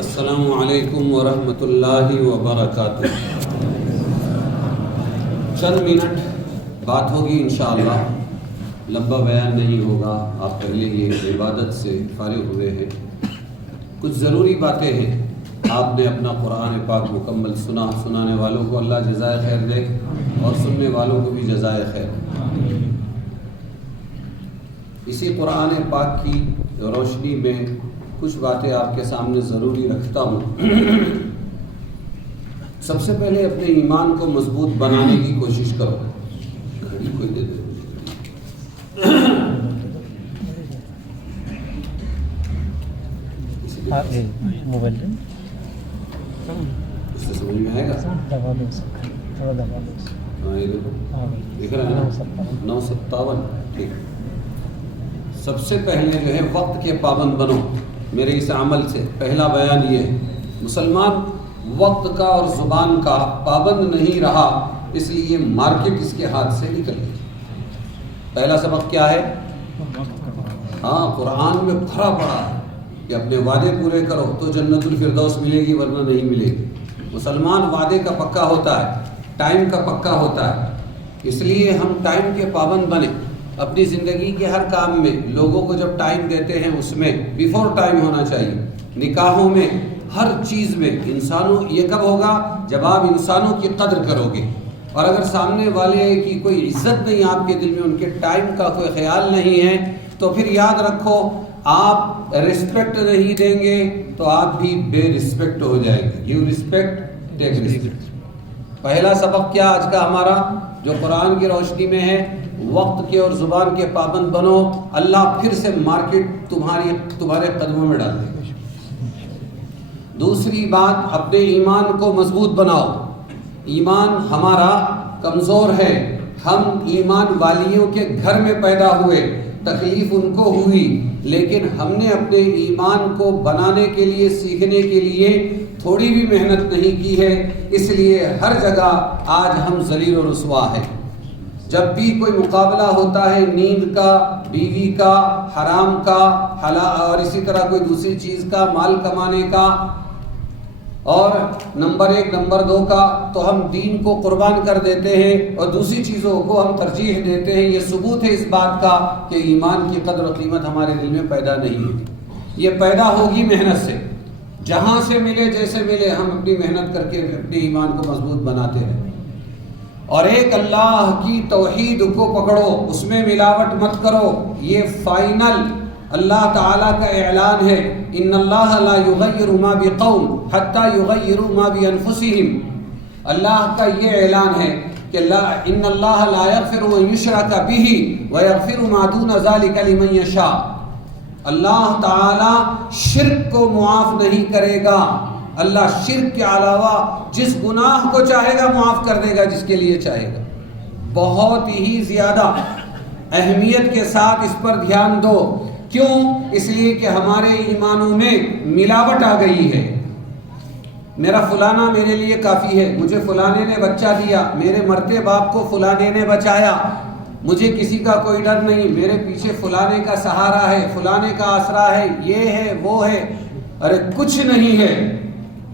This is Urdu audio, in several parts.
السلام علیکم ورحمۃ اللہ وبرکاتہ۔ چند منٹ بات ہوگی انشاءاللہ، لمبا بیان نہیں ہوگا۔ آپ پہلے یہ عبادت سے فارغ ہوئے ہیں، کچھ ضروری باتیں ہیں۔ آپ نے اپنا قرآن پاک مکمل سنا، سنانے والوں کو اللہ جزائے خیر دے اور سننے والوں کو بھی جزائے خیر۔ اسی قرآن پاک کی روشنی میں کچھ باتیں آپ کے سامنے ضروری رکھتا ہوں۔ سب سے پہلے اپنے ایمان کو مضبوط بنانے کی کوشش کرو۔ گھڑی کوئی دے دے موبائل اس سے سمجھ میں آئے گا؟ ہاں یہ دیکھو، دیکھ رہے ہیں نا 957۔ ٹھیک، سب سے پہلے جو ہے وقت کے پابند بنو۔ میرے اس عمل سے پہلا بیان یہ ہے، مسلمان وقت کا اور زبان کا پابند نہیں رہا، اس لیے مارکیٹ اس کے ہاتھ سے نکل گئی۔ پہلا سبق کیا ہے؟ ہاں، قرآن میں بھرا پڑا ہے کہ اپنے وعدے پورے کرو تو جنت الفردوس ملے گی، ورنہ نہیں ملے گی۔ مسلمان وعدے کا پکا ہوتا ہے، ٹائم کا پکا ہوتا ہے، اس لیے ہم ٹائم کے پابند بنیں۔ اپنی زندگی کے ہر کام میں لوگوں کو جب ٹائم دیتے ہیں اس میں بیفور ٹائم ہونا چاہیے۔ نکاحوں میں، ہر چیز میں انسانوں، یہ کب ہوگا جب آپ انسانوں کی قدر کرو گے۔ اور اگر سامنے والے کی کوئی عزت نہیں آپ کے دل میں، ان کے ٹائم کا کوئی خیال نہیں ہے، تو پھر یاد رکھو آپ رسپیکٹ نہیں دیں گے تو آپ بھی بے رسپیکٹ ہو جائیں گے۔ گیو رسپیکٹ، ٹیک رسپیکٹ۔ پہلا سبق کیا آج کا ہمارا جو قرآن کی روشنی میں ہے؟ وقت کے اور زبان کے پابند بنو، اللہ پھر سے مارکیٹ تمہارے قدموں میں ڈال دے گا۔ دوسری بات، اپنے ایمان کو مضبوط بناؤ۔ ایمان ہمارا کمزور ہے، ہم ایمان والیوں کے گھر میں پیدا ہوئے، تکلیف ان کو ہوئی، لیکن ہم نے اپنے ایمان کو بنانے کے لیے، سیکھنے کے لیے تھوڑی بھی محنت نہیں کی ہے، اس لیے ہر جگہ آج ہم ذلیل و رسوا ہیں۔ جب بھی کوئی مقابلہ ہوتا ہے نیند کا، بیوی کا، حرام کا، حلال، اور اسی طرح کوئی دوسری چیز کا، مال کمانے کا، اور نمبر 1 نمبر 2 کا، تو ہم دین کو قربان کر دیتے ہیں اور دوسری چیزوں کو ہم ترجیح دیتے ہیں۔ یہ ثبوت ہے اس بات کا کہ ایمان کی قدر و قیمت ہمارے دل میں پیدا نہیں ہوگی۔ یہ پیدا ہوگی محنت سے، جہاں سے ملے، جیسے ملے، ہم اپنی محنت کر کے اپنے ایمان کو مضبوط بناتے ہیں۔ اور ایک اللہ کی توحید کو پکڑو، اس میں ملاوٹ مت کرو، یہ فائنل اللہ تعالیٰ کا اعلان ہے۔ ان اللہ لا یغیر ما بقوم حتی یغیروا ما بانفسہم۔ اللہ کا یہ اعلان ہے کہ ان اللہ لا یغفر ان یشرک بہ ویغفر ما دون ذلک لمن یشاء۔ اللہ تعالیٰ شرک کو معاف نہیں کرے گا۔ اللہ شرک کے علاوہ جس گناہ کو چاہے گا معاف کر دے گا، جس کے لیے چاہے گا۔ بہت ہی زیادہ اہمیت کے ساتھ اس پر دھیان دو۔ کیوں؟ اس لیے کہ ہمارے ایمانوں میں ملاوٹ آ گئی ہے۔ میرا فلانا میرے لیے کافی ہے، مجھے فلانے نے بچہ دیا، میرے مرتے باپ کو فلانے نے بچایا، مجھے کسی کا کوئی ڈر نہیں، میرے پیچھے فلانے کا سہارا ہے، فلانے کا آسرا ہے، یہ ہے وہ ہے۔ ارے کچھ نہیں ہے،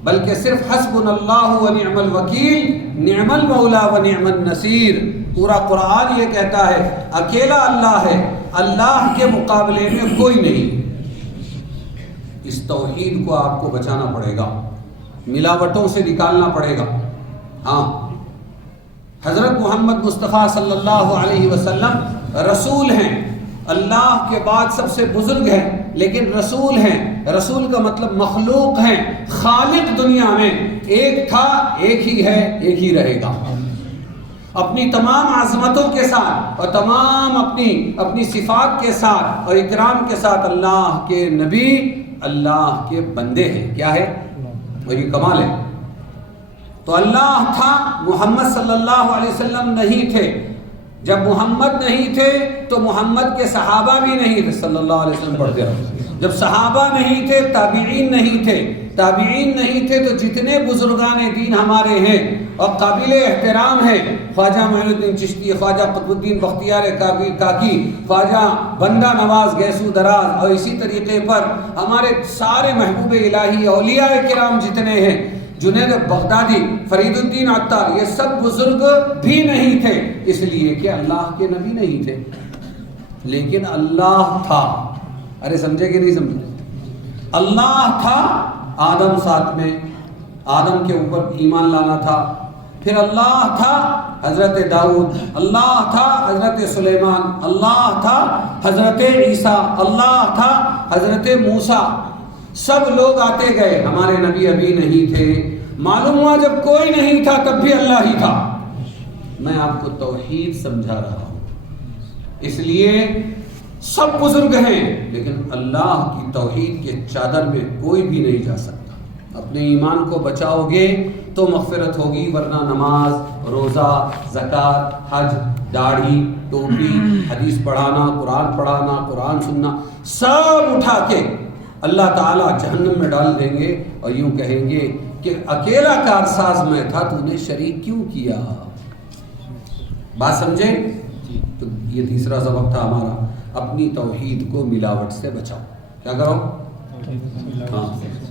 بلکہ صرف حسبنا اللہ و نعم الوکیل، نعم المولا و نعم النصیر۔ پورا قرآن یہ کہتا ہے اکیلا اللہ ہے، اللہ کے مقابلے میں کوئی نہیں۔ اس توحید کو آپ کو بچانا پڑے گا، ملاوٹوں سے نکالنا پڑے گا۔ ہاں، حضرت محمد مصطفیٰ صلی اللہ علیہ وسلم رسول ہیں، اللہ کے بعد سب سے بزرگ ہیں، لیکن رسول ہیں۔ رسول کا مطلب مخلوق ہیں۔ خالق دنیا میں ایک تھا، ایک ہی ہے، ایک ہی رہے گا۔ اپنی تمام عظمتوں کے ساتھ اور تمام اپنی صفات کے ساتھ اور اکرام کے ساتھ اللہ کے نبی اللہ کے بندے ہیں۔ کیا ہے؟ وہی کمال ہے۔ تو اللہ تھا، محمد صلی اللہ علیہ وسلم نہیں تھے۔ جب محمد نہیں تھے تو محمد کے صحابہ بھی نہیں تھے، صلی اللہ علیہ وسلم پڑھتے رہو۔ جب صحابہ نہیں تھے، تابعین نہیں تھے، تابعین نہیں تھے تو جتنے بزرگان دین ہمارے ہیں اور قابل احترام ہیں، خواجہ معین الدین چشتی، خواجہ قطب الدین بختیار کاکی، خواجہ بندہ نواز گیسو دراز، اور اسی طریقے پر ہمارے سارے محبوب الہی اولیاء کرام جتنے ہیں، جنید بغدادی، فرید الدین عطار، یہ سب بزرگ بھی نہیں تھے، اس لیے کہ اللہ کے نبی نہیں تھے، لیکن اللہ تھا۔ ارے سمجھے کہ نہیں سمجھے؟ اللہ تھا، آدم ساتھ میں، آدم کے اوپر ایمان لانا تھا، پھر اللہ تھا حضرت داؤد، اللہ تھا حضرت سلیمان، اللہ تھا حضرت عیسیٰ، اللہ تھا حضرت موسیٰ، سب لوگ آتے گئے، ہمارے نبی ابھی نہیں تھے۔ معلوم ہوا جب کوئی نہیں تھا تب بھی اللہ ہی تھا۔ میں آپ کو توحید سمجھا رہا ہوں، اس لیے سب بزرگ ہیں لیکن اللہ کی توحید کے چادر میں کوئی بھی نہیں جا سکتا۔ اپنے ایمان کو بچاؤ گے تو مغفرت ہوگی، ورنہ نماز، روزہ، زکوٰۃ، حج، داڑھی، ٹوپی، حدیث پڑھانا، قرآن سننا، سب اٹھا کے اللہ تعالیٰ جہنم میں ڈال دیں گے اور یوں کہیں گے کہ اکیلا کارساز میں تھا، تو نے شریک کیوں کیا؟ بات سمجھے؟ تو یہ تیسرا سبق تھا ہمارا، اپنی توحید کو ملاوٹ سے بچاؤ۔ کیا کرو؟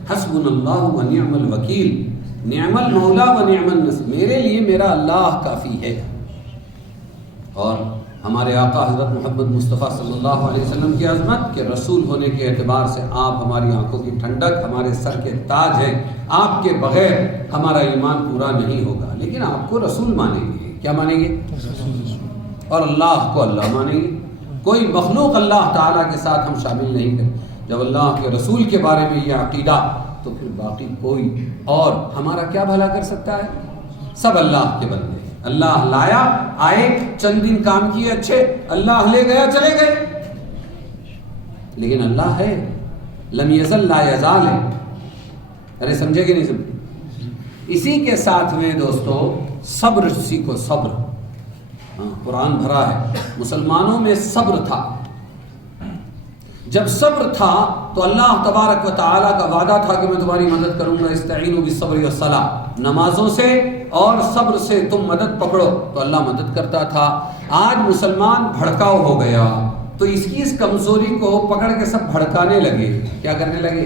حسبنا اللہ و نعم الوکیل، نعم المولا و نعم النصیر، میرے لیے میرا اللہ کافی ہے۔ اور ہمارے آقا حضرت محمد مصطفیٰ صلی اللہ علیہ وسلم کی عظمت کہ رسول ہونے کے اعتبار سے آپ ہماری آنکھوں کی ٹھنڈک، ہمارے سر کے تاج ہیں، آپ کے بغیر ہمارا ایمان پورا نہیں ہوگا، لیکن آپ کو رسول مانیں گے۔ کیا مانیں گے؟ اور اللہ کو اللہ مانیں گے۔ کوئی مخلوق اللہ تعالیٰ کے ساتھ ہم شامل نہیں کریں۔ جب اللہ کے رسول کے بارے میں یہ عقیدہ، تو پھر باقی کوئی اور ہمارا کیا بھلا کر سکتا ہے؟ سب اللہ کے بندے ہیں۔ اللہ لایا، آئے، چند دن کام کیے اچھے، اللہ لے گیا، چلے گئے، لیکن اللہ ہے، لم یزل لا یزال ہے۔ ارے سمجھے کہ نہیں سمجھے؟ اسی کے ساتھ میں دوستو صبر سیکھو، صبر۔ قرآن بھرا ہے، مسلمانوں میں صبر تھا۔ جب صبر تھا تو اللہ تبارک و تعالیٰ کا وعدہ تھا کہ میں تمہاری مدد کروں گا، استعینوا بالصبر والصلاۃ، نمازوں سے اور صبر سے تم مدد پکڑو، تو اللہ مدد کرتا تھا۔ آج مسلمان بھڑکاؤ ہو گیا تو اس کی اس کمزوری کو پکڑ کے سب بھڑکانے لگے۔ کیا کرنے لگے؟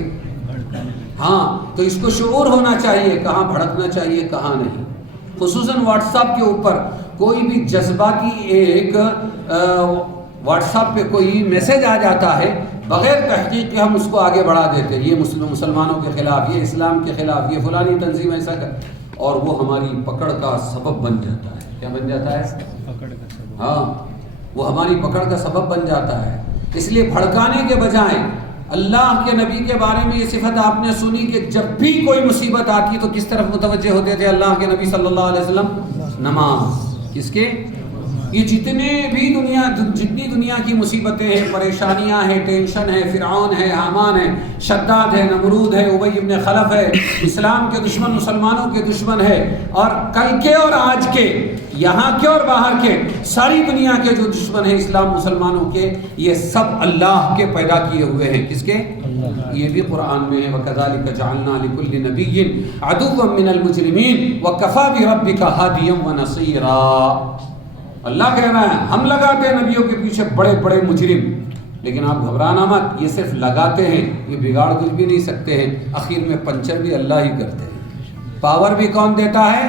ہاں، تو اس کو شعور ہونا چاہیے کہاں بھڑکنا چاہیے کہاں نہیں۔ خصوصاً واٹس ایپ کے اوپر کوئی بھی جذباتی ایک واٹس ایپ پہ کوئی میسج آ جاتا ہے، بغیر تحقیق کے ہم اس کو آگے بڑھا دیتے ہیں، یہ مسلمانوں کے خلاف، یہ اسلام کے خلاف، یہ فلانی تنظیم ایسا کر، اور وہ ہماری پکڑ کا سبب بن جاتا ہے۔ کیا بن جاتا ہے؟ ہاں، وہ ہماری پکڑ کا سبب بن جاتا ہے۔ اس لیے بھڑکانے کے بجائے اللہ کے نبی کے بارے میں یہ صفت آپ نے سنی کہ جب بھی کوئی مصیبت آتی تو کس طرف متوجہ ہوتے تھے اللہ کے نبی صلی اللہ علیہ وسلم؟ نماز۔ کس کے؟ یہ جتنی دنیا کی مصیبتیں ہیں، پریشانیاں ہیں، ٹینشن ہے، فرعون ہے، حامان ہے، شداد ہے، نمرود ہے، ابی ابن خلف ہے، اسلام کے دشمن مسلمانوں کے دشمن ہے، اور کل کے اور آج کے، یہاں کے اور باہر کے، ساری دنیا کے جو دشمن ہیں اسلام مسلمانوں کے، یہ سب اللہ کے پیدا کیے ہوئے ہیں۔ کس کے؟ یہ بھی قرآن میں ہے، وَكَذَلِكَ جَعَلْنَا لِكُلِّ نَبِيٍّ عَدُوًّا مِّنَ الْمُجْرِمِينَ وَكَفَىٰ بِرَبِّكَ هَادِيًا وَنَصِيرًا۔ اللہ کہہ رہا ہے ہم لگاتے ہیں نبیوں کے پیچھے بڑے بڑے مجرم، لیکن آپ گھبرانا مت، یہ صرف لگاتے ہیں، یہ بگاڑ کچھ بھی نہیں سکتے ہیں، آخر میں پنچر بھی اللہ ہی کرتے ہیں۔ پاور بھی کون دیتا ہے؟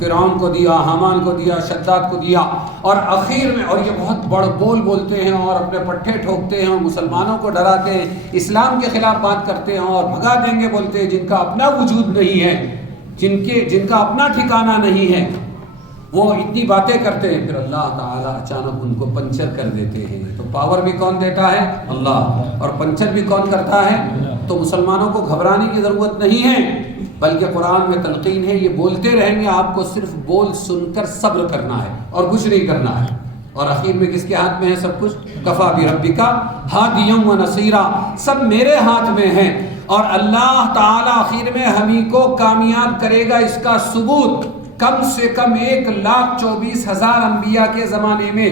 فرعون کو دیا، حامان کو دیا، شداد کو دیا، اور آخر میں، اور یہ بہت بڑ بول بولتے ہیں اور اپنے پٹھے ٹھوکتے ہیں اور مسلمانوں کو ڈراتے ہیں، اسلام کے خلاف بات کرتے ہیں اور بھگا دیں گے بولتے ہیں، جن کا اپنا وجود نہیں ہے، جن کا اپنا ٹھکانہ نہیں ہے، وہ اتنی باتیں کرتے ہیں، پھر اللہ تعالیٰ اچانک ان کو پنچر کر دیتے ہیں۔ تو پاور بھی کون دیتا ہے؟ اللہ، اور پنچر بھی کون کرتا ہے؟ تو مسلمانوں کو گھبرانے کی ضرورت نہیں ہے، بلکہ قرآن میں تلقین ہے، یہ بولتے رہیں گے، آپ کو صرف بول سن کر صبر کرنا ہے اور کچھ نہیں کرنا ہے، اور آخر میں کس کے ہاتھ میں ہے سب کچھ؟ کفا بربک ہادیا ونصیرا، سب میرے ہاتھ میں ہیں، اور اللہ تعالیٰ آخر میں ہم ہی کو کامیاب کرے گا۔ اس کا ثبوت کم سے کم 1,24,000 انبیاء کے زمانے میں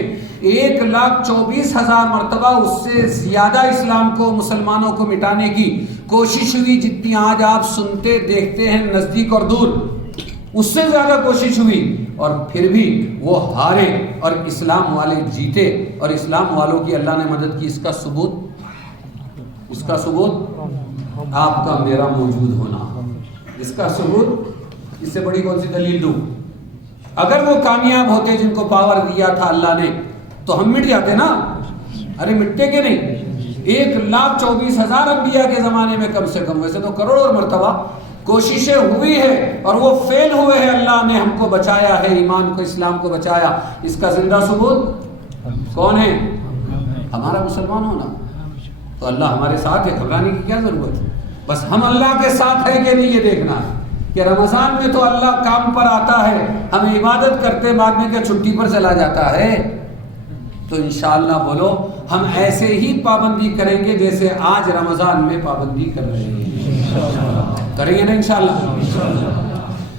1,24,000 مرتبہ اس سے زیادہ اسلام کو مسلمانوں کو مٹانے کی کوشش ہوئی، جتنی آج آپ سنتے دیکھتے ہیں نزدیک اور دور، اس سے زیادہ کوشش ہوئی، اور پھر بھی وہ ہارے اور اسلام والے جیتے، اور اسلام والوں کی اللہ نے مدد کی۔ اس کا ثبوت آپ کا میرا موجود ہونا، اس کا ثبوت، اس سے بڑی کون سی دلیل دوں؟ اگر وہ کامیاب ہوتے جن کو پاور دیا تھا اللہ نے تو ہم مٹ جاتے نا، ارے مٹتے کہ نہیں؟ 1,24,000 انبیاء کے زمانے میں کم سے کم، ویسے تو کروڑوں مرتبہ کوششیں ہوئی ہے اور وہ فیل ہوئے ہیں، اللہ نے ہم کو بچایا ہے، ایمان کو اسلام کو بچایا۔ اس کا زندہ ثبوت کون ہے؟ ہمارا مسلمان ہونا۔ تو اللہ ہمارے ساتھ ہے، گھبرانے کی کیا ضرورت ہے؟ بس ہم اللہ کے ساتھ ہے کہ نہیں یہ دیکھنا ہے کہ رمضان میں تو اللہ کام پر آتا ہے، ہم عبادت کرتے بعد میں کیا چھٹی پر چلا جاتا ہے؟ تو انشاءاللہ بولو ہم ایسے ہی پابندی کریں گے جیسے آج رمضان میں پابندی کر رہے ہیں، کریں گے نا انشاءاللہ۔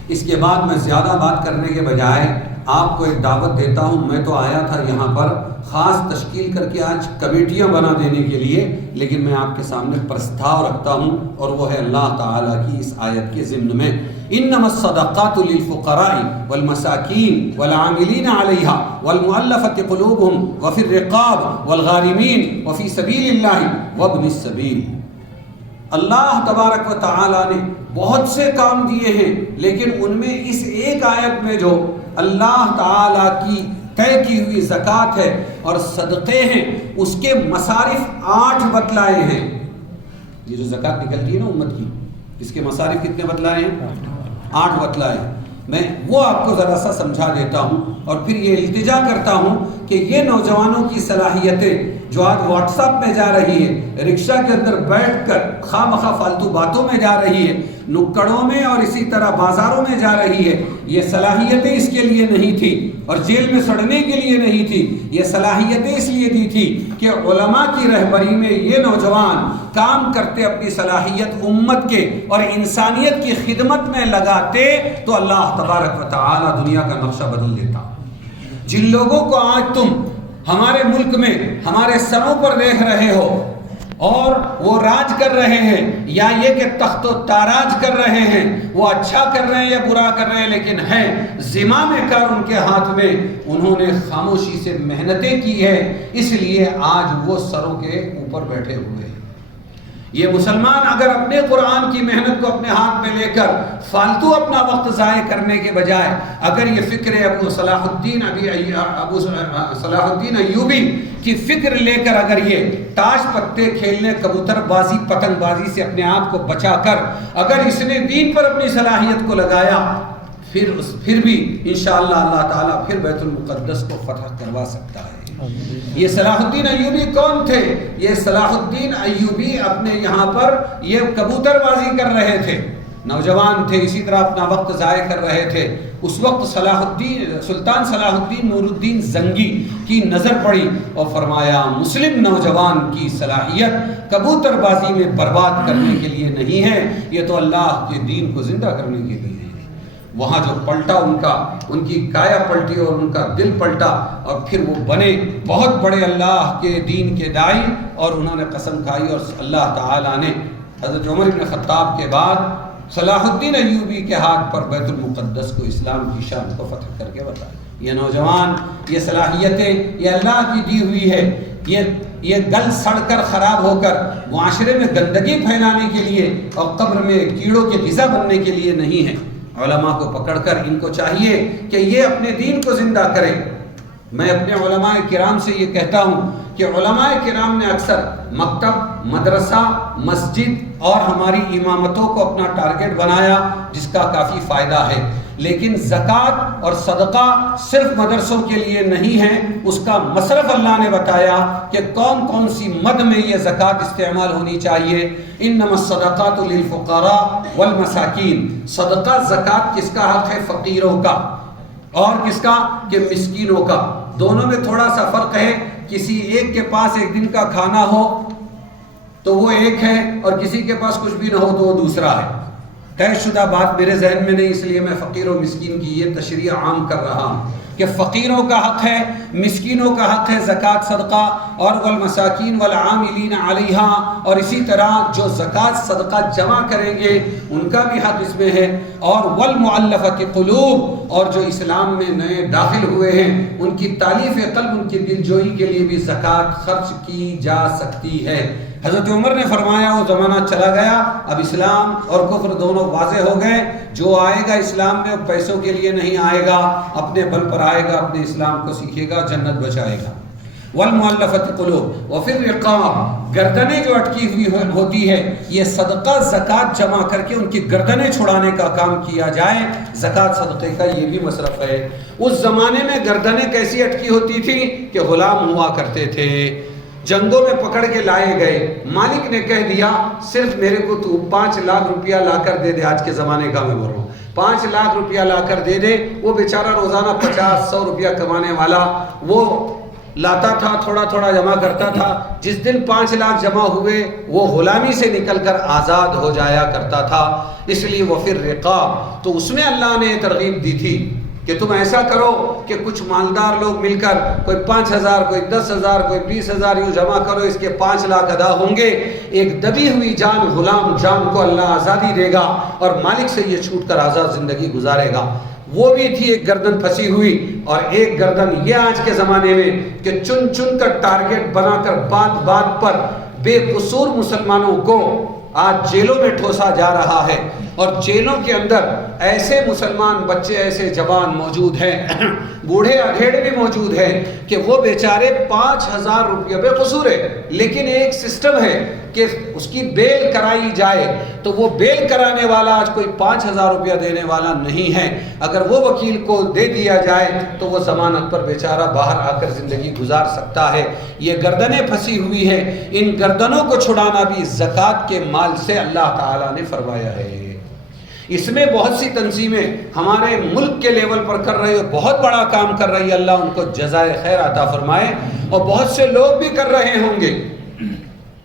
اس کے بعد میں زیادہ بات کرنے کے بجائے آپ کو ایک دعوت دیتا ہوں۔ میں تو آیا تھا یہاں پر خاص تشکیل کر کے آج کمیٹیاں بنا دینے کے لیے، لیکن میں آپ کے سامنے پرستاؤ رکھتا ہوں، اور وہ ہے اللہ تعالیٰ کی اس آیت کے ضمن میں، انما الصدقات للفقراء والمساکین والعاملین علیہا والمؤلفۃ قلوبہم وفی الرقاب والغارمین وفی سبیل اللہ وابن السبیل۔ اللہ تبارک و تعالیٰ نے بہت سے کام دیے ہیں، لیکن ان میں اس ایک آیت میں جو اللہ تعالیٰ کی طے کی ہوئی زکوٰۃ ہے اور صدقے ہیں، اس کے مصارف 8 بتلائے ہیں۔ یہ جو زکوٰۃ نکلتی ہے نا امت کی، اس کے مصارف کتنے بتلائے ہیں؟ 8 بتلائے ہیں۔ میں وہ آپ کو ذرا سا سمجھا دیتا ہوں، اور پھر یہ التجا کرتا ہوں کہ یہ نوجوانوں کی صلاحیتیں جو آج واٹس ایپ میں جا رہی ہے، رکشہ کے اندر بیٹھ کر خواہ مخواہ فالتو باتوں میں جا رہی ہے، نکڑوں میں اور اسی طرح بازاروں میں جا رہی ہے، یہ صلاحیتیں اس کے لیے نہیں تھی اور جیل میں سڑنے کے لیے نہیں تھی، یہ صلاحیتیں اس لیے دی تھی کہ علماء کی رہبری میں یہ نوجوان کام کرتے، اپنی صلاحیت امت کے اور انسانیت کی خدمت میں لگاتے، تو اللہ تبارک و تعالی دنیا کا نقشہ بدل دیتا۔ جن لوگوں کو آج تم ہمارے ملک میں ہمارے سروں پر دیکھ رہے ہو اور وہ راج کر رہے ہیں، یا یہ کہ تخت و تاراج کر رہے ہیں، وہ اچھا کر رہے ہیں یا برا کر رہے ہیں، لیکن ہے زمام کار ان کے ہاتھ میں، انہوں نے خاموشی سے محنتیں کی ہے، اس لیے آج وہ سروں کے اوپر بیٹھے ہوئے ہیں۔ یہ مسلمان اگر اپنے قرآن کی محنت کو اپنے ہاتھ میں لے کر فالتو اپنا وقت ضائع کرنے کے بجائے اگر یہ فکر ابو صلاح الدین ایوبی کی فکر لے کر اگر یہ تاش پتے کھیلنے، کبوتر بازی، پتنگ بازی سے اپنے آپ کو بچا کر اگر اس نے دین پر اپنی صلاحیت کو لگایا، پھر بھی انشاءاللہ اللہ تعالیٰ پھر بیت المقدس کو فتح کروا سکتا ہے۔ یہ صلاح الدین ایوبی کون تھے؟ یہ صلاح الدین ایوبی اپنے یہاں پر یہ کبوتر بازی کر رہے تھے، نوجوان تھے، اسی طرح اپنا وقت ضائع کر رہے تھے۔ اس وقت سلطان صلاح الدین نور الدین زنگی کی نظر پڑی اور فرمایا مسلم نوجوان کی صلاحیت کبوتر بازی میں برباد کرنے کے لیے نہیں ہے، یہ تو اللہ کے دین کو زندہ کرنے کے لیے ہے۔ وہاں جو پلٹا ان کی کایا پلٹی اور ان کا دل پلٹا، اور پھر وہ بنے بہت بڑے اللہ کے دین کے داعی، اور انہوں نے قسم کھائی، اور اللہ تعالیٰ نے حضرت عمر بن خطاب کے بعد صلاح الدین ایوبی کے ہاتھ پر بیت المقدس کو اسلام کی شان کو فتح کر کے بتایا۔ یہ نوجوان، یہ صلاحیتیں یہ اللہ کی دی ہوئی ہے، یہ گل سڑ کر خراب ہو کر معاشرے میں گندگی پھیلانے کے لیے اور قبر میں کیڑوں کے غذا بننے کے لیے نہیں ہے۔ علماء کو پکڑ کر ان کو چاہیے کہ یہ اپنے دین کو زندہ کریں۔ میں اپنے علماء کرام سے یہ کہتا ہوں کہ علماء کرام نے اکثر مکتب، مدرسہ، مسجد اور ہماری امامتوں کو اپنا ٹارگٹ بنایا، جس کا کافی فائدہ ہے، لیکن زکوٰۃ اور صدقہ صرف مدرسوں کے لیے نہیں ہے، اس کا مصرف اللہ نے بتایا کہ کون کون سی مد میں یہ زکوٰۃ استعمال ہونی چاہیے۔ انما الصدقات للفقراء والمساکین، صدقہ زکوٰۃ کس کا حق ہے؟ فقیروں کا، اور کس کا؟ کہ مسکینوں کا۔ دونوں میں تھوڑا سا فرق ہے، کسی ایک کے پاس ایک دن کا کھانا ہو تو وہ ایک ہے، اور کسی کے پاس کچھ بھی نہ ہو تو وہ دوسرا ہے۔ طے شدہ بات میرے ذہن میں نہیں، اس لیے میں فقیر و مسکین کی یہ تشریح عام کر رہا ہوں کہ فقیروں کا حق ہے، مسکینوں کا حق ہے زکوٰۃ صدقہ، اور والمساکین والعاملین علیہا، اور اسی طرح جو زکوٰۃ صدقہ جمع کریں گے ان کا بھی حق اس میں ہے، اور والمؤلفۃ قلوب، اور جو اسلام میں نئے داخل ہوئے ہیں ان کی تالیف قلب، ان کی دلجوئی کے لیے بھی زکوٰۃ خرچ کی جا سکتی ہے۔ حضرت عمر نے فرمایا وہ زمانہ چلا گیا، اب اسلام اور کفر دونوں واضح ہو گئے، جو آئے گا اسلام میں وہ پیسوں کے لیے نہیں آئے گا، اپنے بل پر آئے گا، اپنے اسلام کو سیکھے گا، جنت بچائے گا۔ والمؤلفۃ قلوب وفی الرقاب، گردنیں جو اٹکی ہوئی ہوتی ہے، یہ صدقہ زکوٰۃ جمع کر کے ان کی گردنیں چھڑانے کا کام کیا جائے، زکوٰۃ صدقے کا یہ بھی مصرف ہے۔ اس زمانے میں گردنیں کیسی اٹکی ہوتی تھی کہ غلام ہوا کرتے تھے، جنگوں میں پکڑ کے لائے گئے، مالک نے کہہ دیا صرف میرے کو تو 5 لاکھ روپیہ لا کر دے دے، آج کے زمانے کا میں بول رہا ہوں، 5 لاکھ روپیہ لا کر دے دے۔ وہ بیچارہ روزانہ 50-100 روپیہ کمانے والا، وہ لاتا تھا، تھوڑا تھوڑا جمع کرتا تھا، جس دن 5 لاکھ جمع ہوئے وہ غلامی سے نکل کر آزاد ہو جایا کرتا تھا۔ اس لیے وہ پھر رقاب، تو اس میں اللہ نے ترغیب دی تھی کہ تم ایسا کرو کہ کچھ مالدار لوگ مل کر کوئی 5,000 کوئی 10,000 کوئی 20,000 یوں جمع کرو، اس کے 5 لاکھ ادا ہوں گے، ایک دبی ہوئی جان غلام جان کو اللہ آزادی دے گا اور مالک سے یہ چھوٹ کر آزاد زندگی گزارے گا۔ وہ بھی تھی ایک گردن پھنسی ہوئی، اور ایک گردن یہ آج کے زمانے میں کہ چن چن کر ٹارگٹ بنا کر بات بات پر بے قصور مسلمانوں کو آج جیلوں میں ٹھوسا جا رہا ہے، اور جیلوں کے اندر ایسے مسلمان بچے، ایسے جوان موجود ہیں، بوڑھے اڈھیڑ بھی موجود ہیں کہ وہ بیچارے 5,000 روپیہ بے قصور ہے، لیکن ایک سسٹم ہے کہ اس کی بیل کرائی جائے، تو وہ بیل کرانے والا آج کوئی 5,000 روپیہ دینے والا نہیں ہے، اگر وہ وکیل کو دے دیا جائے تو وہ ضمانت پر بیچارہ باہر آ کر زندگی گزار سکتا ہے۔ یہ گردنیں پھنسی ہوئی ہیں، ان گردنوں کو چھڑانا بھی زکوٰۃ کے مال سے اللہ تعالیٰ نے فرمایا ہے۔ اس میں بہت سی تنظیمیں ہمارے ملک کے لیول پر کر رہی ہے، بہت بڑا کام کر رہی ہے، اللہ ان کو جزائے خیر عطا فرمائے، اور بہت سے لوگ بھی کر رہے ہوں گے،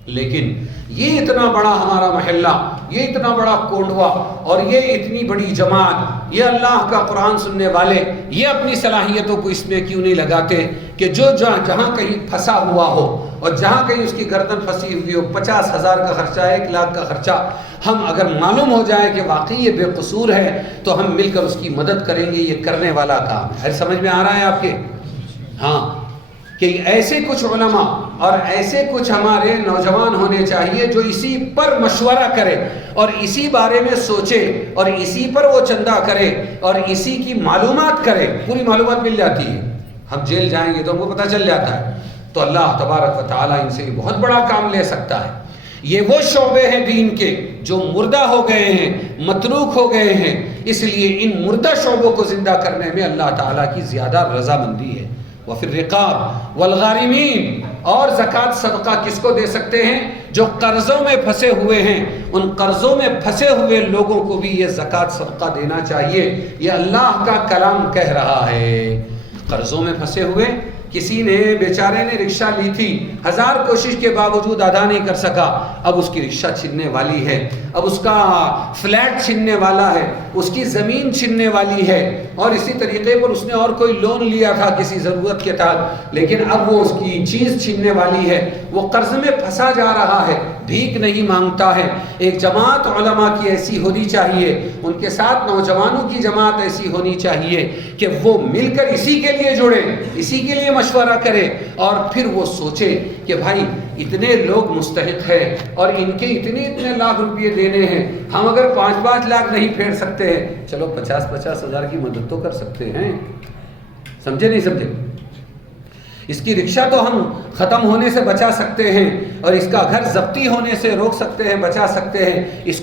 لیکن یہ اتنا بڑا ہمارا محلہ، یہ اتنا بڑا کونڈوا، اور یہ اتنی بڑی جماعت، یہ اللہ کا قرآن سننے والے، یہ اپنی صلاحیتوں کو اس میں کیوں نہیں لگاتے کہ جو جہاں کہیں پھنسا ہوا ہو اور جہاں کہیں اس کی گردن پھنسی ہوئی ہو، 50,000 کا خرچہ، 1 لاکھ کا خرچہ، ہم اگر معلوم ہو جائے کہ واقعی یہ بے قصور ہے تو ہم مل کر اس کی مدد کریں گے، یہ کرنے والا کام ہے۔ سمجھ میں آ رہا ہے آپ کے؟ ہاں، کہ ایسے کچھ علماء اور ایسے کچھ ہمارے نوجوان ہونے چاہیے جو اسی پر مشورہ کرے اور اسی بارے میں سوچے اور اسی پر وہ چندہ کرے اور اسی کی معلومات کرے، پوری معلومات مل جاتی ہے۔ ہم جیل جائیں گے تو ہم کو پتہ چل جاتا ہے، تو اللہ تبارک و تعالیٰ ان سے بہت بڑا کام لے سکتا ہے۔ یہ وہ شعبے ہیں دین کے جو مردہ ہو گئے ہیں، متروک ہو گئے ہیں، اس لیے ان مردہ شعبوں کو زندہ کرنے میں اللہ تعالیٰ کی زیادہ رضامندی ہے۔ وفی الرقاب والغارمین، اور زکوٰۃ صدقہ کس کو دے سکتے ہیں؟ جو قرضوں میں پھنسے ہوئے ہیں، ان قرضوں میں پھنسے ہوئے لوگوں کو بھی یہ زکوٰۃ صدقہ دینا چاہیے، یہ اللہ کا کلام کہہ رہا ہے۔ قرضوں میں پھنسے ہوئے، کسی نے بیچارے نے رکشہ لی تھی، 1000 کوشش کے باوجود ادا نہیں کر سکا، اب اس کی رکشہ چھننے والی ہے، اب اس کا فلیٹ چھننے والا ہے، اس کی زمین چھننے والی ہے، اور اسی طریقے پر اس نے اور کوئی لون لیا تھا کسی ضرورت کے تحت، لیکن اب وہ اس کی چیز چھننے والی ہے، وہ قرض میں پھنسا جا رہا ہے، بھیک نہیں مانگتا ہے۔ ایک جماعت علماء کی ایسی ہونی چاہیے، ان کے ساتھ نوجوانوں کی جماعت ایسی ہونی چاہیے کہ وہ مل کر اسی کے لیے جڑے، اسی کے لیے مشورہ کرے، اور پھر وہ سوچے کہ بھائی اتنے لوگ مستحق ہیں اور ان کے اتنے لاکھ روپئے دینے ہیں، ہم اگر 5-5 لاکھ نہیں پھیر سکتے ہیں، چلو 50-50 ہزار کی مدد تو کر سکتے ہیں۔ سمجھے نہیں سمجھے؟ اس کی رکشہ تو ہم ختم ہونے سے بچا سکتے ہیں، اور اس کا گھر ضبطی ہونے سے روک سکتے ہیں، بچا سکتے ہیں، اس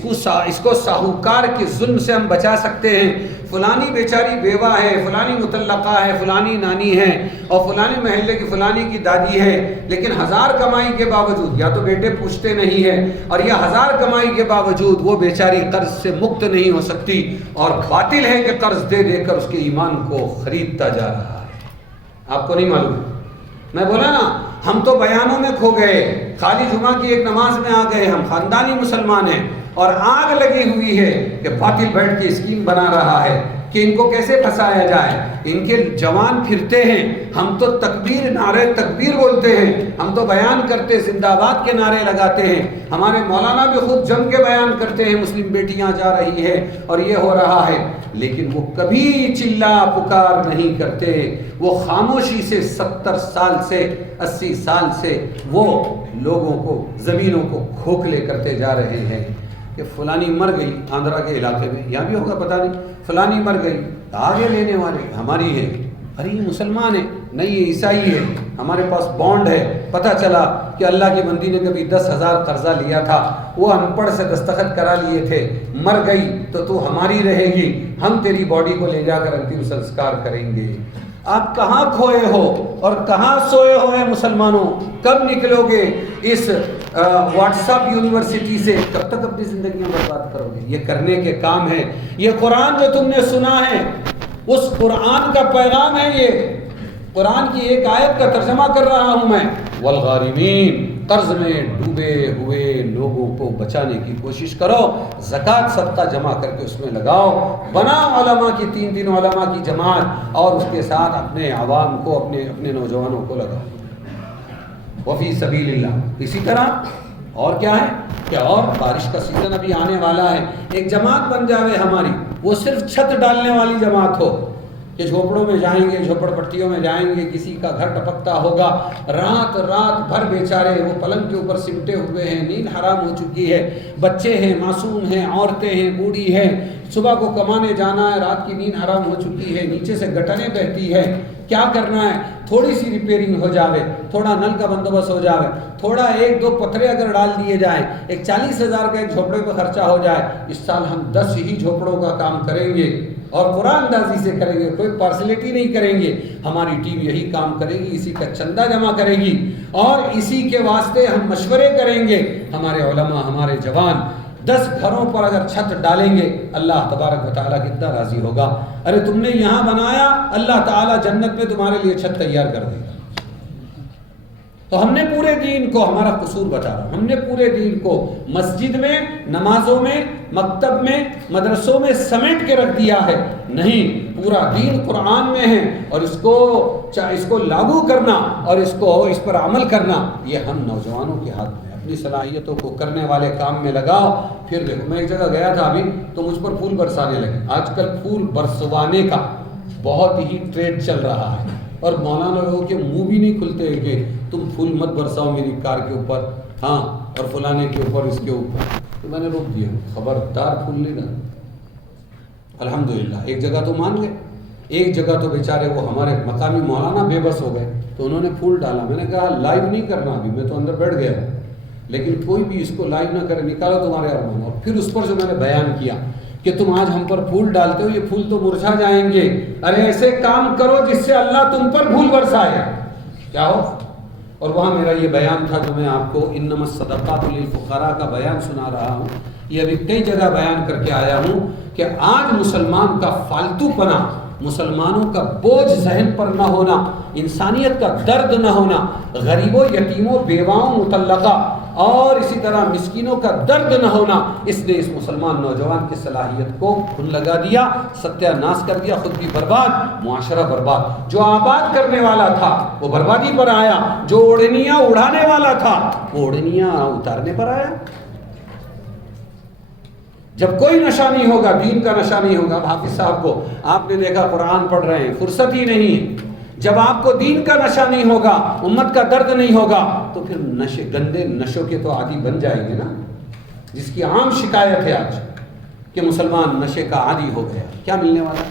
کو ساہوکار کے ظلم سے ہم بچا سکتے ہیں۔ فلانی بیچاری بیوہ ہے، فلانی مطلقہ ہے، فلانی نانی ہے، اور فلانی محلے کی فلانی کی دادی ہے، لیکن 1000 کمائی کے باوجود یا تو بیٹے پوچھتے نہیں ہیں، اور یا 1000 کمائی کے باوجود وہ بیچاری قرض سے مکت نہیں ہو سکتی، اور باطل ہے کہ قرض دے دے کر اس کے ایمان کو خریدتا جا رہا ہے۔ آپ کو نہیں معلوم؟ میں بولا نا، ہم تو بیانوں میں کھو گئے، خالی جمعہ کی ایک نماز میں آ گئے، ہم خاندانی مسلمان ہیں، اور آگ لگی ہوئی ہے کہ باطل بیٹھ کے اسکیم بنا رہا ہے کہ ان کو کیسے پھنسایا جائے. ان کے جوان پھرتے ہیں, ہم تو تکبیر نعرے تکبیر بولتے ہیں, ہم تو بیان کرتے زندہ باد کے نعرے لگاتے ہیں, ہمارے مولانا بھی خود جم کے بیان کرتے ہیں مسلم بیٹیاں جا رہی ہے اور یہ ہو رہا ہے, لیکن وہ کبھی چلا پکار نہیں کرتے. وہ خاموشی سے 70 سال سے 80 سال سے وہ لوگوں کو زمینوں کو کھوکھلے کرتے جا رہے ہیں کہ فلانی مر گئی آندھرا کے علاقے میں, یہاں بھی ہوگا پتہ نہیں, فلانی مر گئی, آگے لینے والے ہماری ہے, ارے یہ مسلمان ہے نہیں یہ عیسائی ہے, ہمارے پاس بانڈ ہے, پتہ چلا کہ اللہ کی بندی نے کبھی 10,000 قرضہ لیا تھا, وہ ان پڑھ سے دستخط کرا لیے تھے, مر گئی تو ہماری رہے گی, ہم تیری باڈی کو لے جا کر انتم سنسکار کریں گے. آپ کہاں کھوئے ہو اور کہاں سوئے ہو ہیں مسلمانوں؟ کب نکلو گے اس واٹس ایپ یونیورسٹی سے؟ کب تک اپنی زندگیاں برباد کرو گے؟ یہ کرنے کے کام ہے. یہ قرآن جو تم نے سنا ہے اس قرآن کا پیغام ہے. یہ قرآن کی ایک آیت کا ترجمہ کر رہا ہوں میں. والغارمین, قرض میں ڈوبے ہوئے لوگوں کو بچانے کی کوشش کرو, زکوٰۃ صدقہ جمع کر کے اس میں لگاؤ, بناؤ علماء کی 3 علماء کی جماعت اور اس کے ساتھ اپنے عوام کو اپنے نوجوانوں کو لگاؤ. وفی سبیل اللہ. اسی طرح اور کیا ہے کہ اور بارش کا سیزن ابھی آنے والا ہے, ایک جماعت بن جاوے ہماری, وہ صرف چھت ڈالنے والی جماعت ہو کہ جھوپڑوں میں جائیں گے, جھوپڑ پٹیوں میں جائیں گے, کسی کا گھر ٹپکتا ہوگا, رات بھر بیچارے وہ پلنگ کے اوپر سمٹے ہوئے ہیں, نیند حرام ہو چکی ہے, بچے ہیں, معصوم ہیں, عورتیں ہیں, بوڑھی ہیں, صبح کو کمانے جانا ہے, رات کی نیند حرام ہو چکی ہے, نیچے سے گٹریں بہتی ہے, کیا کرنا ہے؟ تھوڑی سی ریپیئرنگ ہو جاوے, تھوڑا نل کا بندوبست ہو جاوے, تھوڑا 1-2 پتھرے اگر ڈال دیے جائیں, ایک 40,000 کا ایک جھوپڑے پہ خرچہ ہو جائے. اس سال ہم 10 ہی جھوپڑوں کا کام کریں گے اور قرآن اندازی سے کریں گے, کوئی پارسلٹی نہیں کریں گے. ہماری ٹیم یہی کام کرے گی, اسی کا چندہ جمع کرے گی اور اسی کے واسطے ہم مشورے کریں گے. ہمارے علماء, ہمارے جوان 10 گھروں پر اگر چھت ڈالیں گے, اللہ تبارک و تعالیٰ کتنا راضی ہوگا. ارے تم نے یہاں بنایا, اللہ تعالیٰ جنت میں تمہارے لیے چھت تیار کر دے گا. تو ہم نے پورے دین کو, ہمارا قصور بتا رہا ہوں, ہم نے پورے دین کو مسجد میں, نمازوں میں, مکتب میں, مدرسوں میں سمیٹ کے رکھ دیا ہے. نہیں, پورا دین قرآن میں ہے اور اس کو لاگو کرنا اور اس پر عمل کرنا یہ ہم نوجوانوں کے ہاتھ میں. اپنی صلاحیتوں کو کرنے والے کام میں لگاؤ. پھر دیکھو, میں ایک جگہ گیا تھا ابھی, تو مجھ پر پھول برسانے لگے. آج کل پھول برسوانے کا بہت ہی ٹریڈ چل رہا ہے اور مولانا لوگوں کے منہ بھی نہیں کھلتے کہ تم پھول مت برساؤ میری کار کے اوپر, ہاں, اور فلانے کے اوپر, اس کے اوپر. تو میں نے روک دیا, خبردار پھول نہیں ڈالنا. الحمدللہ ایک جگہ تو مان گئے, ایک جگہ تو بیچارے وہ ہمارے مقامی مولانا بے بس ہو گئے, تو انہوں نے پھول ڈالا. میں نے کہا لائیو نہیں کرنا ابھی, میں تو اندر بیٹھ گیا ہوں, لیکن کوئی بھی اس کو لائیو نہ کرے, نکالو تمہارے ارمان. اور پھر اس پر جو میں نے بیان کیا کہ تم آج ہم پر پھول ڈالتے ہو, یہ پھول تو مرجھا جائیں گے. ارے ایسے کام کرو جس سے اللہ تم پر پھول برسائے, کیا ہو. اور وہاں میرا یہ بیان تھا جو میں آپ کو انما الصدقات للفقراء کا بیان سنا رہا ہوں. یہ ابھی کئی جگہ بیان کر کے آیا ہوں کہ آج مسلمان کا فالتو پنا, مسلمانوں کا بوجھ ذہن پر نہ ہونا, انسانیت کا درد نہ ہونا, غریبوں, یتیموں, بیواؤں, مطلقہ اور اسی طرح مسکینوں کا درد نہ ہونا, اس نے اس مسلمان نوجوان کی صلاحیت کو گھن لگا دیا, ستیہ ناش کر دیا, خود بھی برباد, معاشرہ برباد. جو آباد کرنے والا تھا وہ بربادی پر آیا, جو اوڑھنیاں اڑانے والا تھا وہ اوڑھنیاں اتارنے پر آیا. جب کوئی نشہ نہیں ہوگا, دین کا نشہ نہیں ہوگا. اب حافظ صاحب کو آپ نے دیکھا قرآن پڑھ رہے ہیں, فرصت ہی نہیں ہے. جب آپ کو دین کا نشہ نہیں ہوگا, امت کا درد نہیں ہوگا, تو پھر گندے نشوں کے تو عادی بن جائیں گے نا, جس کی عام شکایت ہے آج کہ مسلمان نشے کا عادی ہو گیا. کیا ملنے والا؟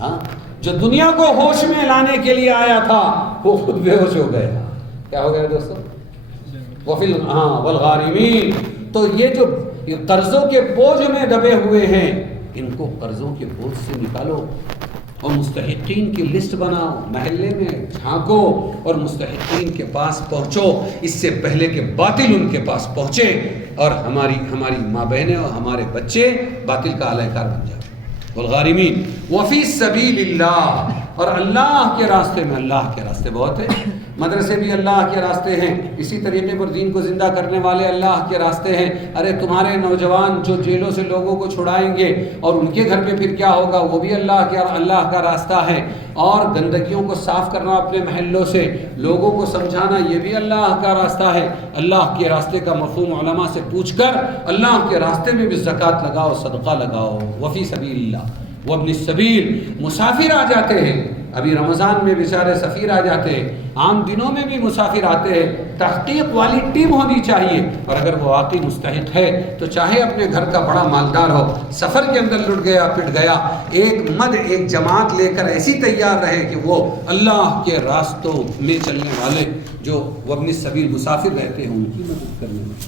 ہاں, جو دنیا کو ہوش میں لانے کے لیے آیا تھا وہ خود بے ہوش ہو گیا. کیا ہو گیا دوستو؟ والغارمین. تو یہ جو قرضوں کے بوجھ میں دبے ہوئے ہیں, ان کو قرضوں کے بوجھ سے نکالو اور مستحقین کی لسٹ بناؤ, محلے میں جھانکو اور مستحقین کے پاس پہنچو, اس سے پہلے کہ باطل ان کے پاس پہنچے اور ہماری ماں بہنیں اور ہمارے بچے باطل کا اعلی کار بن جائیں. والغارمین وفی سبیل اللہ, اور اللہ کے راستے میں, اللہ کے راستے بہت ہے, مدرسے بھی اللہ کے راستے ہیں، اسی طریقے پر دین کو زندہ کرنے والے اللہ کے راستے ہیں۔ ارے تمہارے نوجوان جو جیلوں سے لوگوں کو چھڑائیں گے اور ان کے گھر پہ پھر کیا ہوگا، وہ بھی اللہ کا راستہ ہے۔ اور گندگیوں کو صاف کرنا اپنے محلوں سے، لوگوں کو سمجھانا، یہ بھی اللہ کا راستہ ہے۔ اللہ کے راستے کا مفہوم علماء سے پوچھ کر اللہ کے راستے میں بھی زکوٰۃ لگاؤ، صدقہ لگاؤ۔ وفی سبیل اللہ وابن السبیل، مسافر آ جاتے ہیں، ابھی رمضان میں بیچارے سفیر آ جاتے ہیں، عام دنوں میں بھی مسافر آتے ہیں۔ تحقیق والی ٹیم ہونی چاہیے، اور اگر وہ واقعی مستحق ہے تو چاہے اپنے گھر کا بڑا مالدار ہو، سفر کے اندر لٹ گیا پٹ گیا، ایک جماعت لے کر ایسی تیار رہے کہ وہ اللہ کے راستوں میں چلنے والے جو وابن السبیل مسافر رہتے ہیں ان کی مدد کرنے میں۔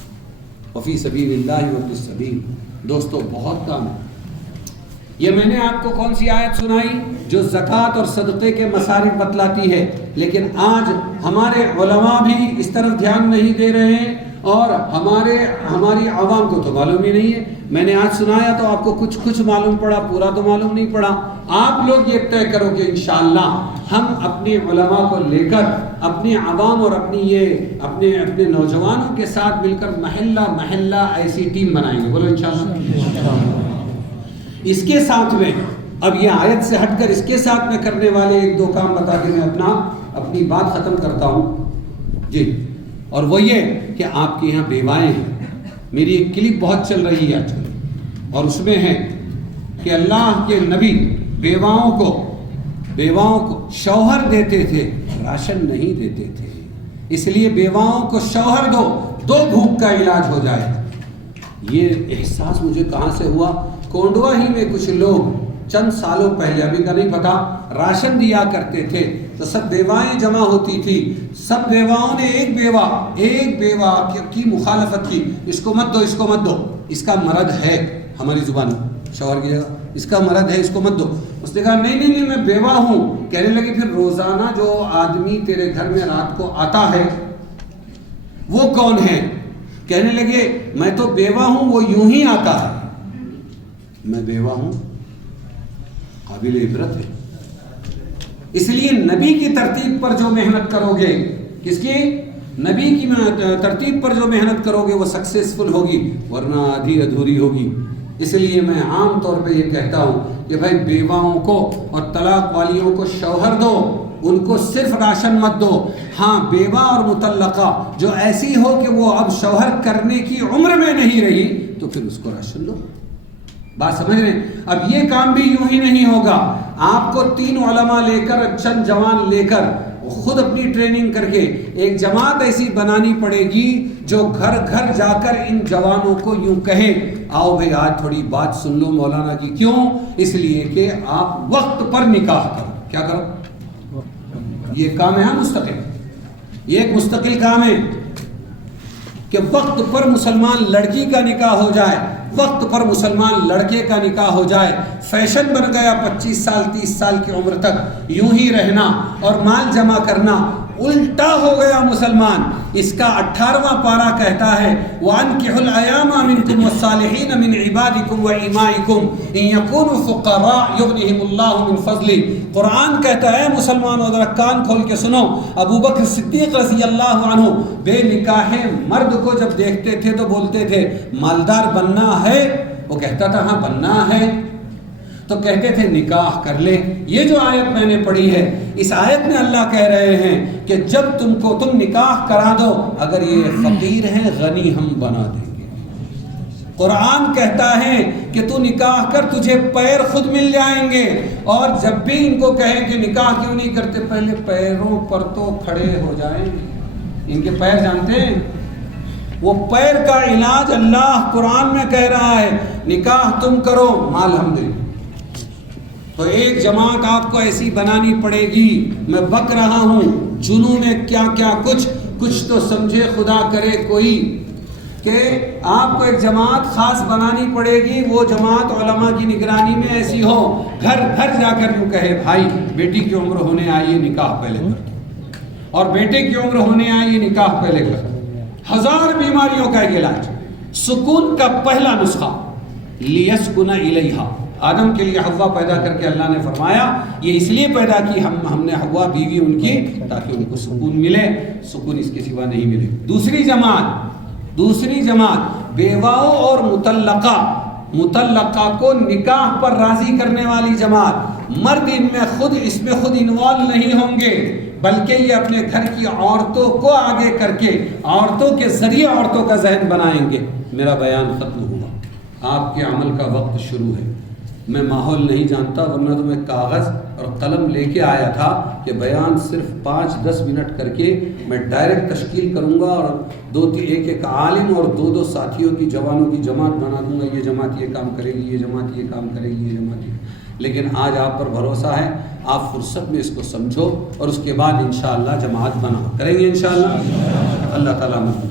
وفی سبیل اللہ وابن السبیل، دوستو بہت کام ہے۔ یہ میں نے آپ کو کون سی آیت سنائی جو زکوٰۃ اور صدقے کے مصارف بتلاتی ہے، لیکن آج ہمارے علماء بھی اس طرف دھیان نہیں دے رہے ہیں، اور ہماری عوام کو تو معلوم ہی نہیں ہے۔ میں نے آج سنایا تو آپ کو کچھ معلوم پڑا، پورا تو معلوم نہیں پڑا۔ آپ لوگ یہ طے کرو کہ انشاءاللہ ہم اپنے علماء کو لے کر اپنے عوام اور اپنے نوجوانوں کے ساتھ مل کر محلہ ایسی ٹیم بنائیں گے، بولو انشاءاللہ۔ اس کے ساتھ میں اب یہ آیت سے ہٹ کر اس کے ساتھ میں کرنے والے ایک دو کام بتا کے میں اپنی بات ختم کرتا ہوں جی، اور وہ یہ کہ آپ کے یہاں بیوائیں ہیں۔ میری ایک کلپ بہت چل رہی ہے آج کل، اور اس میں ہے کہ اللہ کے نبی بیواؤں کو شوہر دیتے تھے، راشن نہیں دیتے تھے، اس لیے بیواؤں کو شوہر دو بھوک کا علاج ہو جائے۔ یہ احساس مجھے کہاں سے ہوا، کونڈوا ہی میں کچھ لوگ چند سالوں پہلے، ابھی کا نہیں پتا، راشن دیا کرتے تھے تو سب بیوائیں جمع ہوتی تھی، سب بیواؤں نے ایک بیوہ کی مخالفت کی، اس کو مت دو، اس کا مرد ہے، ہماری زبان شوہر کی جگہ اس کا مرد ہے، اس کو مت دو۔ اس نے کہا نہیں میں بیوہ ہوں۔ کہنے لگے پھر روزانہ جو آدمی تیرے گھر میں رات کو آتا ہے وہ کون ہے؟ کہنے لگے میں تو بیوہ ہوں، وہ یوں ہی آتا ہے۔ میں بیوہ ہوں، قابل عبرت ہے۔ اس لیے نبی کی ترتیب پر جو محنت کرو گے، کس کی؟ نبی کی ترتیب پر جو محنت کرو گے وہ سکسیسفل ہوگی، ورنہ آدھی ادھوری ہوگی۔ اس لیے میں عام طور پہ یہ کہتا ہوں کہ بھائی بیواؤں کو اور طلاق والیوں کو شوہر دو، ان کو صرف راشن مت دو۔ ہاں بیوہ اور مطلقہ جو ایسی ہو کہ وہ اب شوہر کرنے کی عمر میں نہیں رہی تو پھر اس کو راشن دو۔ بات سمجھ رہے ہیں؟ اب یہ کام بھی یوں ہی نہیں ہوگا، آپ کو 3 علماء لے کر، چند جوان لے کر، خود اپنی ٹریننگ کر کے ایک جماعت ایسی بنانی پڑے گی جو گھر گھر جا کر ان جوانوں کو یوں کہے آؤ بھائی آج تھوڑی بات سن لو مولانا کی۔ کیوں؟ اس لیے کہ آپ وقت پر نکاح کرو۔ کیا کرو؟ یہ کام ہے مستقل، یہ ایک مستقل کام ہے کہ وقت پر مسلمان لڑکی کا نکاح ہو جائے، وقت پر مسلمان لڑکے کا نکاح ہو جائے۔ فیشن بن گیا 25 سال 30 سال کی عمر تک یوں ہی رہنا اور مال جمع کرنا، الٹا ہو گیا مسلمان۔ اس کا 18واں پارہ کہتا ہے وَأَنكِحُوا الْأَيَامَ مِنكُمْ وَالصَّالِحِينَ مِنْ عِبَادِكُمْ وَإِمَائِكُمْ إِنْ يَكُونُوا فُقَرَاءَ يُغْنِهِمُ اللَّهُ مِنْ فَضْلِهِ۔ قرآن کہتا ہے مسلمانوں ذرا کان کھول کے سنو، ابو بکر صدیق رضی اللہ عنہ بے نکاح مرد کو جب دیکھتے تھے تو بولتے تھے مالدار بننا ہے، وہ کہتا تھا ہاں بننا ہے، تو کہتے تھے نکاح کر لے۔ یہ جو آیت میں نے پڑھی ہے، اس آیت میں اللہ کہہ رہے ہیں کہ جب تم نکاح کرا دو، اگر یہ فقیر ہیں غنی ہم بنا دیں گے۔ قرآن کہتا ہے کہ تو نکاح کر، تجھے پیر خود مل جائیں گے۔ اور جب بھی ان کو کہیں کہ نکاح کیوں نہیں کرتے، پہلے پیروں پر تو کھڑے ہو جائیں۔ ان کے پیر جانتے ہیں، وہ پیر کا علاج اللہ قرآن میں کہہ رہا ہے نکاح تم کرو مال ہم دیں۔ تو ایک جماعت آپ کو ایسی بنانی پڑے گی، میں بک رہا ہوں جنوں میں کیا کیا کچھ تو سمجھے خدا کرے کوئی، کہ آپ کو ایک جماعت خاص بنانی پڑے گی۔ وہ جماعت علماء کی نگرانی میں ایسی ہو، گھر گھر جا کر یوں کہے بھائی بیٹی کی عمر ہونے آئی ہے نکاح پہلے کر دو، اور بیٹے کی عمر ہونے آئی ہے نکاح پہلے کر دو۔ 1000 بیماریوں کا علاج، سکون کا پہلا نسخہ لیسکن الیہا، آدم کے لیے حوا پیدا کر کے اللہ نے فرمایا یہ اس لیے پیدا کی ہم نے حوا بیوی ان کی تاکہ ان کو سکون ملے، سکون اس کے سوا نہیں ملے۔ دوسری جماعت بیواؤں اور مطلقہ کو نکاح پر راضی کرنے والی جماعت، مرد اس میں خود انوالو نہیں ہوں گے، بلکہ یہ اپنے گھر کی عورتوں کو آگے کر کے عورتوں کے ذریعے عورتوں کا ذہن بنائیں گے۔ میرا بیان ختم ہوا، آپ کے عمل کا وقت شروع ہے۔ میں ماحول نہیں جانتا، ورنہ تو میں کاغذ اور قلم لے کے آیا تھا کہ بیان صرف 5-10 منٹ کر کے میں ڈائریکٹ تشکیل کروں گا اور ایک عالم اور 2 ساتھیوں کی جوانوں کی جماعت بنا دوں گا، یہ جماعت یہ کام کرے گی، یہ جماعت یہ کام کرے گی، یہ جماعت یہ۔ لیکن آج آپ پر بھروسہ ہے، آپ فرصت میں اس کو سمجھو اور اس کے بعد انشاءاللہ جماعت بناؤ، کریں گے انشاءاللہ۔ اللہ تعالیٰ مدد